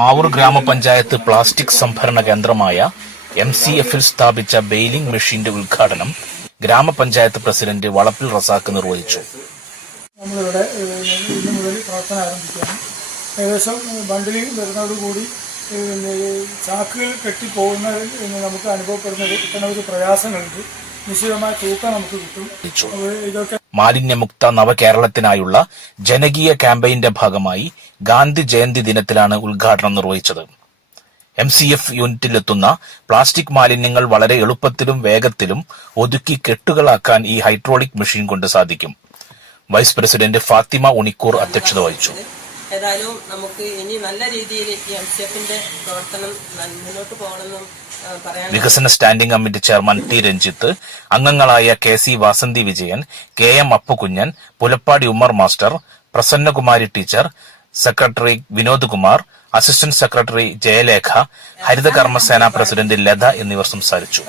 മാവൂർ ഗ്രാമപഞ്ചായത്ത് പ്ലാസ്റ്റിക് സംഭരണ കേന്ദ്രമായ MCFൽ സ്ഥാപിച്ച ബെയിലിംഗ് മെഷീന്റെ ഉദ്ഘാടനം ഗ്രാമപഞ്ചായത്ത് പ്രസിഡന്റ് വളപ്പിൽ റസാഖ് നിർവഹിച്ചു. നമ്മളിവിടെ ഇന്ന് മുതൽ പ്രവർത്തനം ആരംഭിക്കുകയാണ്. ഏകദേശം ബണ്ടിലിംഗ് വരുന്നതോടുകൂടി ചാക്കുകൾ കെട്ടിപ്പോകുന്ന നമുക്ക് അനുഭവപ്പെടുന്ന ഒരു പ്രയാസങ്ങളുണ്ട്. നിശ്ചിതമായ തൂക്കം നമുക്ക് കിട്ടും. ഇതൊക്കെ മാലിന്യമുക്ത നവകേരളത്തിനായുള്ള ജനകീയ ക്യാമ്പയിന്റെ ഭാഗമായി ഗാന്ധി ജയന്തി ദിനത്തിലാണ് ഉദ്ഘാടനം നിർവഹിച്ചത്. MCF യൂണിറ്റിലെത്തുന്ന പ്ലാസ്റ്റിക് മാലിന്യങ്ങൾ വളരെ എളുപ്പത്തിലും വേഗത്തിലും ഒതുക്കി കെട്ടുകളാക്കാൻ ഈ ഹൈഡ്രോളിക് മെഷീൻ കൊണ്ട് സാധിക്കും. വൈസ് പ്രസിഡന്റ് ഫാത്തിമ ഉണിക്കൂർ അധ്യക്ഷത വഹിച്ചു. ഏതായാലും നമുക്ക് ഇനി നല്ല രീതിയിൽ ഈ MCFന്റെ പ്രവർത്തനം മുന്നോട്ട് പോകണമെന്നും പറയാൻ വികസന സ്റ്റാൻഡിംഗ് കമ്മിറ്റി ചെയർമാൻ T രഞ്ജിത്ത്, അംഗങ്ങളായ KC Vasanthi Vijayan, KM Appukunjan, Pulappadi Ummer master, Prasannakumari teacher, secretary Vinod Kumar, assistant secretary Jayalekha, Haritha Karmasena president Latha എന്നിവർ സംസാരിച്ചു.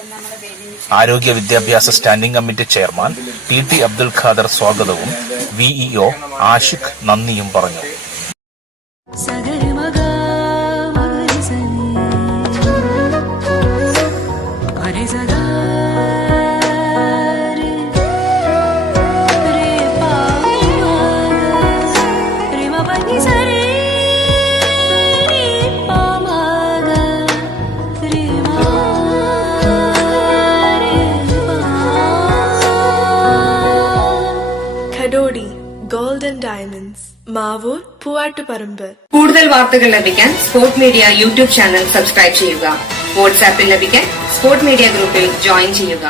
ആരോഗ്യ വിദ്യാഭ്യാസ standing committee chairman TT Abdul Khader സ്വാഗതവും VEO ആഷിഖ് നന്ദിയും പറഞ്ഞു. Kadodi Golden Diamonds, Mavoor Poovattuparamba. കൂടുതൽ വാർത്തകൾ ലഭിക്കാൻ sport media YouTube channel subscribe ചെയ്യുക. വാട്സാപ്പിൽ ലഭിക്കാൻ സ്പോർട് മീഡിയ ഗ്രൂപ്പിൽ ജോയിൻ ചെയ്യുക.